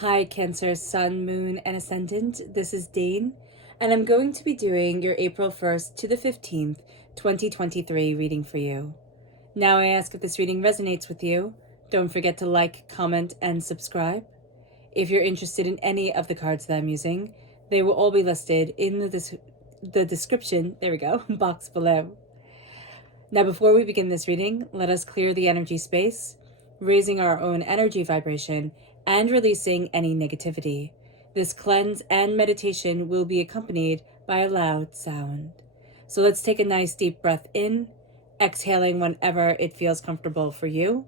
Hi, Cancer, Sun, Moon, and Ascendant. This is Dane, and I'm going to be doing your April 1st to the 15th, 2023 reading for you. Now I ask if this reading resonates with you. Don't forget to like, comment, and subscribe. If you're interested in any of the cards that I'm using, they will all be listed in the description, box below. Now, before we begin this reading, let us clear the energy space, raising our own energy vibration and releasing any negativity. This cleanse and meditation will be accompanied by a loud sound. So let's take a nice deep breath in, exhaling whenever it feels comfortable for you.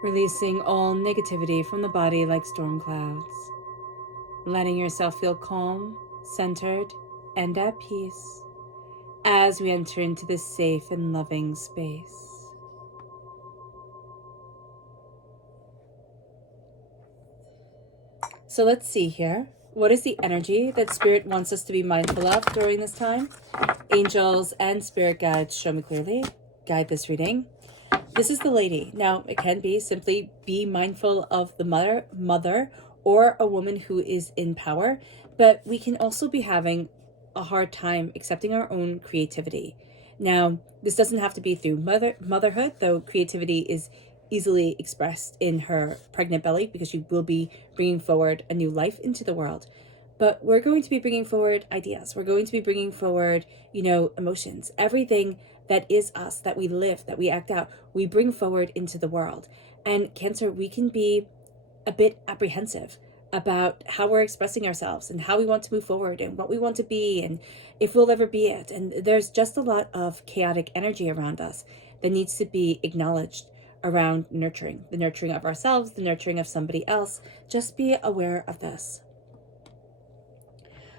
Releasing all negativity from the body like storm clouds. Letting yourself feel calm, centered, and at peace as we enter into this safe and loving space. So let's see here. What is the energy that Spirit wants us to be mindful of during this time? Angels and Spirit guides, show me clearly. Guide this reading. This is the lady. Now, it can be simply be mindful of the mother, or a woman who is in power, but we can also be having a hard time accepting our own creativity. Now, this doesn't have to be through motherhood, though creativity is easily expressed in her pregnant belly because she will be bringing forward a new life into the world. But we're going to be bringing forward ideas. We're going to be bringing forward, emotions, everything that is us, that we live, that we act out, we bring forward into the world. And Cancer, we can be a bit apprehensive about how we're expressing ourselves and how we want to move forward and what we want to be and if we'll ever be it. And there's just a lot of chaotic energy around us that needs to be acknowledged around nurturing, the nurturing of ourselves, the nurturing of somebody else. Just be aware of this.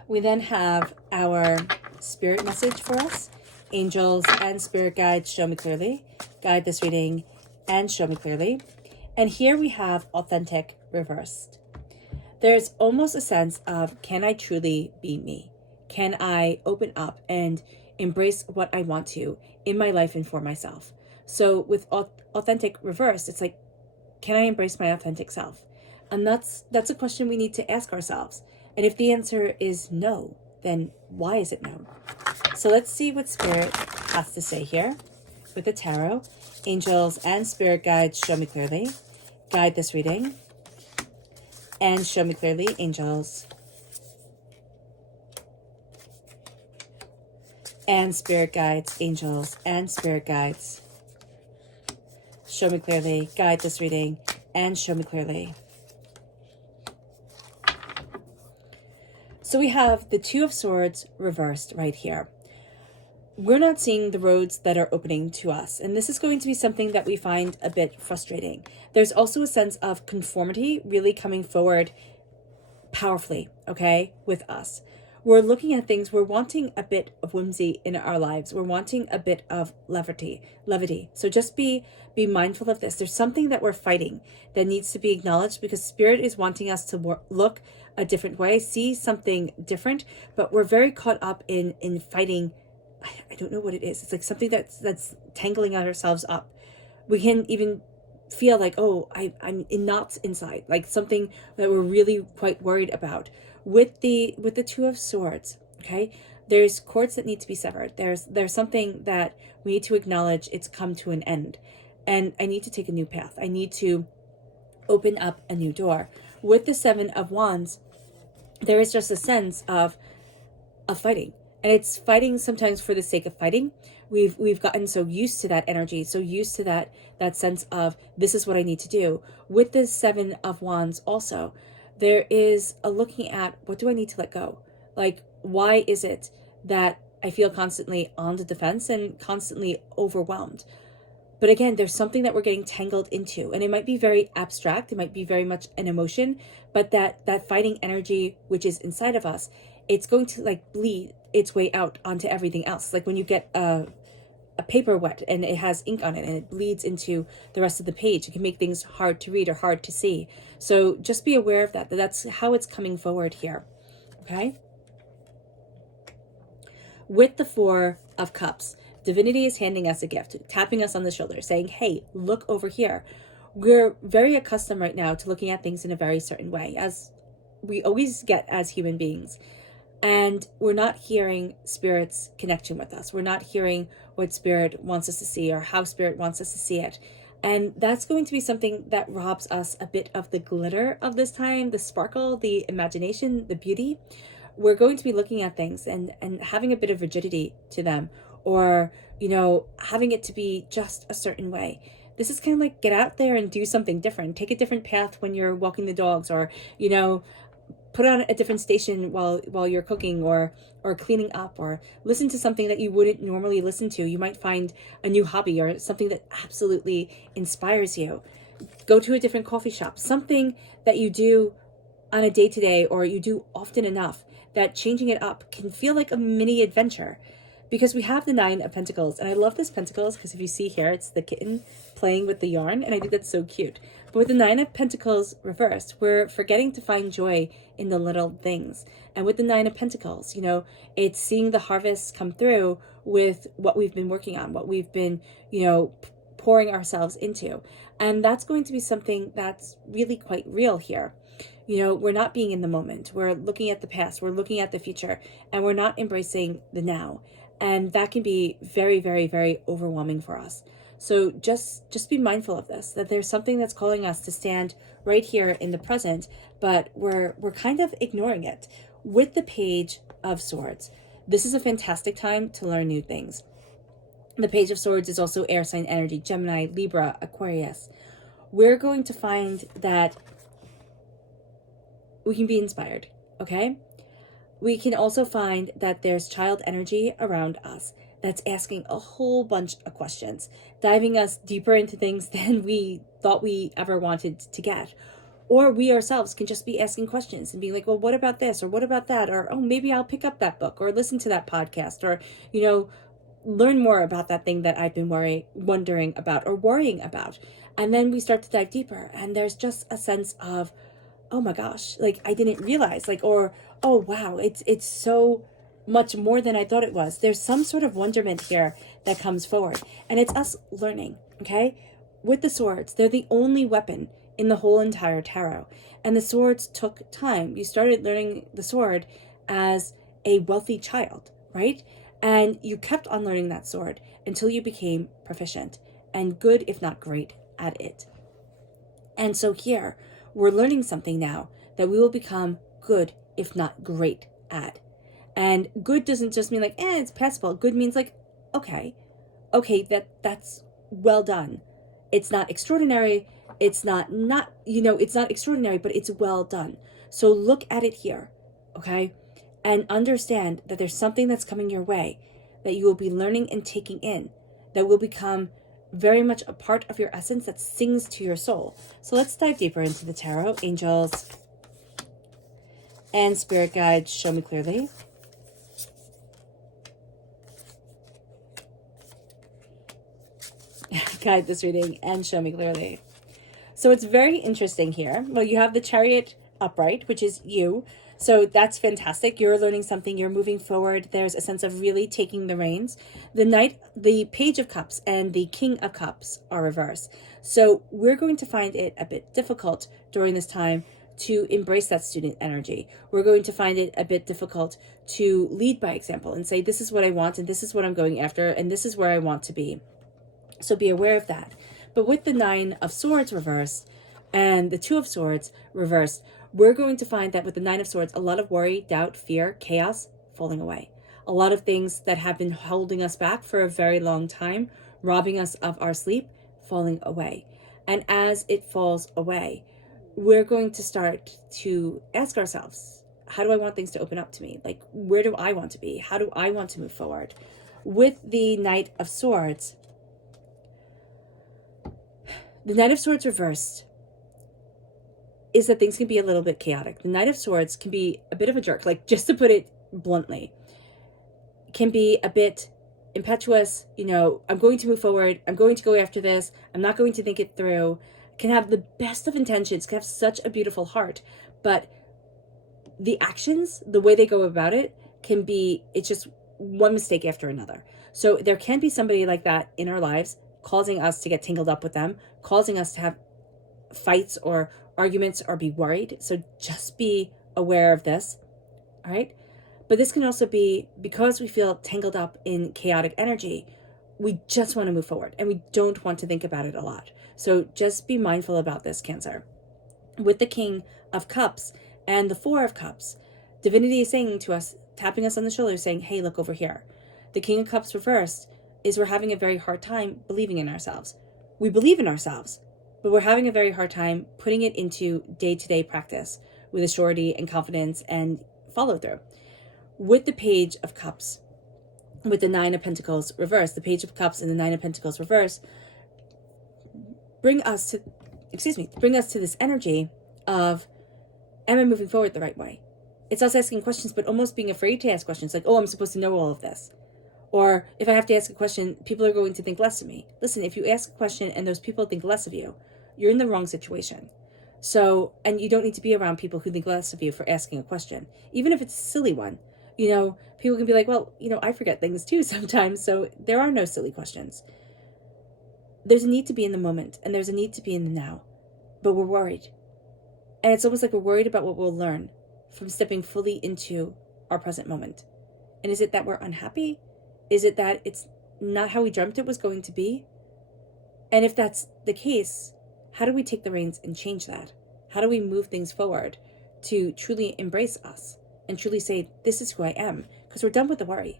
We then have our spirit message for us. Angels and spirit guides, show me clearly. Guide this reading and show me clearly. And here we have authentic reversed. There's almost a sense of, can I truly be me? Can I open up and embrace what I want to in my life and for myself? So with authentic reversed, it's like, can I embrace my authentic self? And that's a question we need to ask ourselves. And if the answer is no, then why is it no? So let's see what Spirit has to say here with the tarot. Angels and spirit guides, show me clearly. Guide this reading. And show me clearly, angels. And spirit guides, angels and spirit guides. Show me clearly. Guide this reading and show me clearly. So we have the Two of Swords reversed right here. We're not seeing the roads that are opening to us. And this is going to be something that we find a bit frustrating. There's also a sense of conformity really coming forward powerfully, okay, with us. We're looking at things, we're wanting a bit of whimsy in our lives. We're wanting a bit of levity. So just be mindful of this. There's something that we're fighting that needs to be acknowledged because Spirit is wanting us to look a different way, see something different, but we're very caught up in fighting. I don't know what it is. It's like something that's tangling ourselves up. We can even feel like, I'm in knots inside, like something that we're really quite worried about. With the Two of Swords, okay, there's cords that need to be severed. There's something that we need to acknowledge. It's come to an end, and I need to take a new path. I need to open up a new door. With the Seven of Wands, there is just a sense of fighting. And it's fighting sometimes for the sake of fighting. We've gotten so used to that energy, so used to that sense of, this is what I need to do. With the Seven of Wands also, there is a looking at, what do I need to let go? Like, why is it that I feel constantly on the defense and constantly overwhelmed? But again, there's something that we're getting tangled into, and it might be very abstract. It might be very much an emotion, but that fighting energy, which is inside of us, it's going to like bleed its way out onto everything else. Like when you get a paper wet and it has ink on it and it bleeds into the rest of the page, it can make things hard to read or hard to see. So just be aware of that. That's how it's coming forward here. Okay. With the Four of Cups, Divinity is handing us a gift, tapping us on the shoulder, saying, hey, look over here. We're very accustomed right now to looking at things in a very certain way, as we always get as human beings. And we're not hearing Spirit's connection with us. We're not hearing what Spirit wants us to see or how Spirit wants us to see it. And that's going to be something that robs us a bit of the glitter of this time, the sparkle, the imagination, the beauty. We're going to be looking at things and having a bit of rigidity to them, or, having it to be just a certain way. This is kind of like, get out there and do something different. Take a different path when you're walking the dogs, or, put on a different station while you're cooking or cleaning up, or listen to something that you wouldn't normally listen to. You might find a new hobby or something that absolutely inspires you. Go to a different coffee shop, something that you do on a day-to-day or you do often enough that changing it up can feel like a mini adventure. Because we have the Nine of Pentacles, and I love this Pentacles because if you see here, it's the kitten playing with the yarn, and I think that's so cute. But with the Nine of Pentacles reversed, we're forgetting to find joy in the little things. And with the Nine of Pentacles, it's seeing the harvest come through with what we've been working on, what we've been, pouring ourselves into. And that's going to be something that's really quite real here. We're not being in the moment. We're looking at the past. We're looking at the future, and we're not embracing the now. And that can be very, very, very overwhelming for us. So just be mindful of this, that there's something that's calling us to stand right here in the present, but we're kind of ignoring it. With the Page of Swords, this is a fantastic time to learn new things. The Page of Swords is also air sign energy, Gemini, Libra, Aquarius. We're going to find that we can be inspired, okay? We can also find that there's child energy around us that's asking a whole bunch of questions, diving us deeper into things than we thought we ever wanted to get. Or we ourselves can just be asking questions and being like, well, what about this? Or what about that? Or, oh, maybe I'll pick up that book or listen to that podcast, or, learn more about that thing that I've been wondering about or worrying about. And then we start to dive deeper, and there's just a sense of, oh my gosh, like I didn't realize, or, oh wow, it's so much more than I thought it was. There's some sort of wonderment here that comes forward, and it's us learning, okay? With the swords, they're the only weapon in the whole entire tarot, and the swords took time. You started learning the sword as a wealthy child, right? And you kept on learning that sword until you became proficient and good, if not great, at it. And so here, we're learning something now that we will become good, if not great, at. And good doesn't just mean like, it's passable. Good means like, okay, that's well done. It's not extraordinary. It's not extraordinary, but it's well done. So look at it here, okay? And understand that there's something that's coming your way that you will be learning and taking in, that will become very much a part of your essence, that sings to your soul. So let's dive deeper into the tarot. Angels and spirit guides, show me clearly. Guide this reading and show me clearly. So it's very interesting here. Well, you have the Chariot upright, which is you. So that's fantastic. You're learning something. You're moving forward. There's a sense of really taking the reins. The Page of Cups and the King of Cups are reversed. So we're going to find it a bit difficult during this time to embrace that student energy. We're going to find it a bit difficult to lead by example and say, this is what I want, and this is what I'm going after, and this is where I want to be. So be aware of that. But with the Nine of Swords reversed and the Two of Swords reversed, we're going to find that with the Nine of Swords, a lot of worry, doubt, fear, chaos falling away. A lot of things that have been holding us back for a very long time, robbing us of our sleep, falling away. And as it falls away, we're going to start to ask ourselves, how do I want things to open up to me? Like, where do I want to be? How do I want to move forward? With the Knight of Swords, The Knight of Swords reversed is that things can be a little bit chaotic. The Knight of Swords can be a bit of a jerk, like, just to put it bluntly, can be a bit impetuous. I'm going to move forward. I'm going to go after this. I'm not going to think it through. Can have the best of intentions, can have such a beautiful heart, but the actions, the way they go about it, it's just one mistake after another. So there can be somebody like that in our lives, causing us to get tangled up with them, causing us to have fights or arguments or be worried. So just be aware of this. All right. But this can also be because we feel tangled up in chaotic energy. We just want to move forward and we don't want to think about it a lot. So just be mindful about this, Cancer. With the King of Cups and the Four of Cups, Divinity is saying to us, tapping us on the shoulder, saying, hey, look over here. The King of Cups reversed is we're having a very hard time believing in ourselves. We believe in ourselves, but we're having a very hard time putting it into day-to-day practice with a surety and confidence and follow through. With the Page of Cups, with the Nine of Pentacles reversed, the Page of Cups and the Nine of Pentacles reversed, bring us to this energy of, am I moving forward the right way? It's us asking questions, but almost being afraid to ask questions, like, oh, I'm supposed to know all of this. Or if I have to ask a question, people are going to think less of me. Listen, if you ask a question and those people think less of you, you're in the wrong situation. So, and you don't need to be around people who think less of you for asking a question, even if it's a silly one. People can be like, well, I forget things too sometimes. So there are no silly questions. There's a need to be in the moment and there's a need to be in the now, but we're worried. And it's almost like we're worried about what we'll learn from stepping fully into our present moment. And is it that we're unhappy? Is it that it's not how we dreamt it was going to be? And if that's the case, how do we take the reins and change that? How do we move things forward to truly embrace us and truly say, this is who I am? Because we're done with the worry.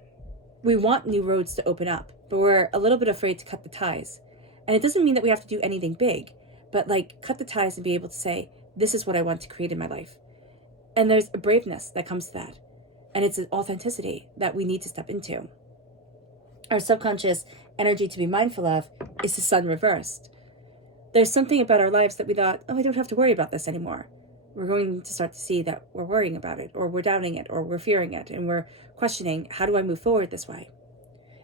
We want new roads to open up, but we're a little bit afraid to cut the ties. And it doesn't mean that we have to do anything big, but cut the ties and be able to say, this is what I want to create in my life. And there's a braveness that comes to that. And it's an authenticity that we need to step into. Our subconscious energy to be mindful of is the Sun reversed. There's something about our lives that we thought, oh, I don't have to worry about this anymore. We're going to start to see that we're worrying about it, or we're doubting it, or we're fearing it, and we're questioning, how do I move forward this way?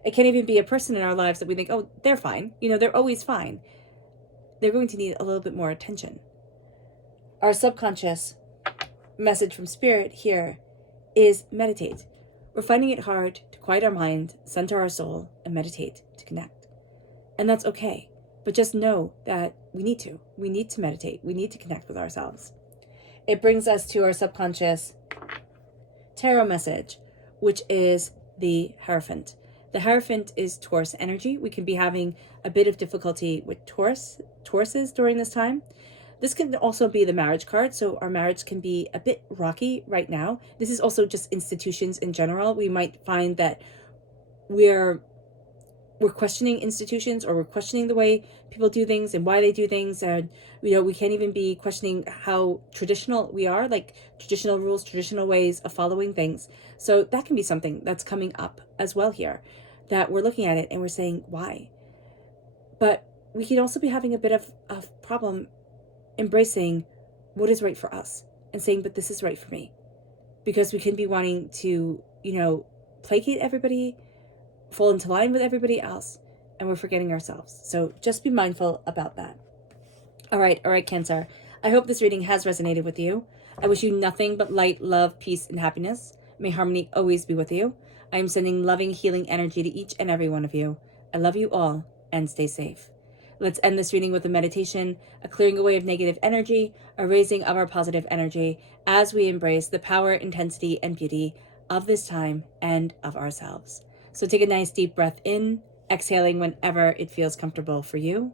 It can't even be a person in our lives that we think, oh, they're fine. They're always fine. They're going to need a little bit more attention. Our subconscious message from Spirit here is meditate. We're finding it hard to quiet our mind, center our soul, and meditate to connect. And that's okay. But just know that we need to. We need to meditate. We need to connect with ourselves. It brings us to our subconscious tarot message, which is the Hierophant. The Hierophant is Taurus energy. We can be having a bit of difficulty with Tauruses during this time. This can also be the marriage card, so our marriage can be a bit rocky right now. This is also just institutions in general. We might find that we're questioning institutions, or we're questioning the way people do things and why they do things. And, we can't even be questioning how traditional we are, like traditional rules, traditional ways of following things. So that can be something that's coming up as well here, that we're looking at it and we're saying, why? But we could also be having a bit of a problem embracing what is right for us and saying, but this is right for me. Because we can be wanting to, placate everybody, fall into line with everybody else, and we're forgetting ourselves. So just be mindful about that. All right, Cancer. I hope this reading has resonated with you. I wish you nothing but light, love, peace, and happiness. May harmony always be with you. I am sending loving, healing energy to each and every one of you. I love you all, and stay safe. Let's end this reading with a meditation, a clearing away of negative energy, a raising of our positive energy as we embrace the power, intensity, and beauty of this time and of ourselves. So take a nice deep breath in, exhaling whenever it feels comfortable for you.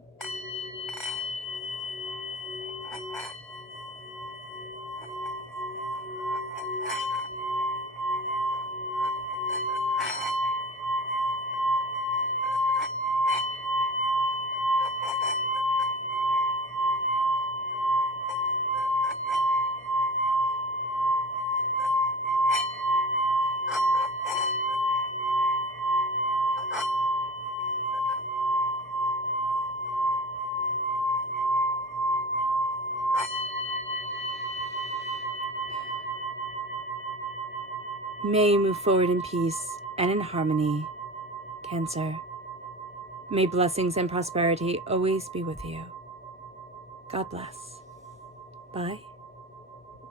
May you move forward in peace and in harmony, Cancer. May blessings and prosperity always be with you. God bless. Bye.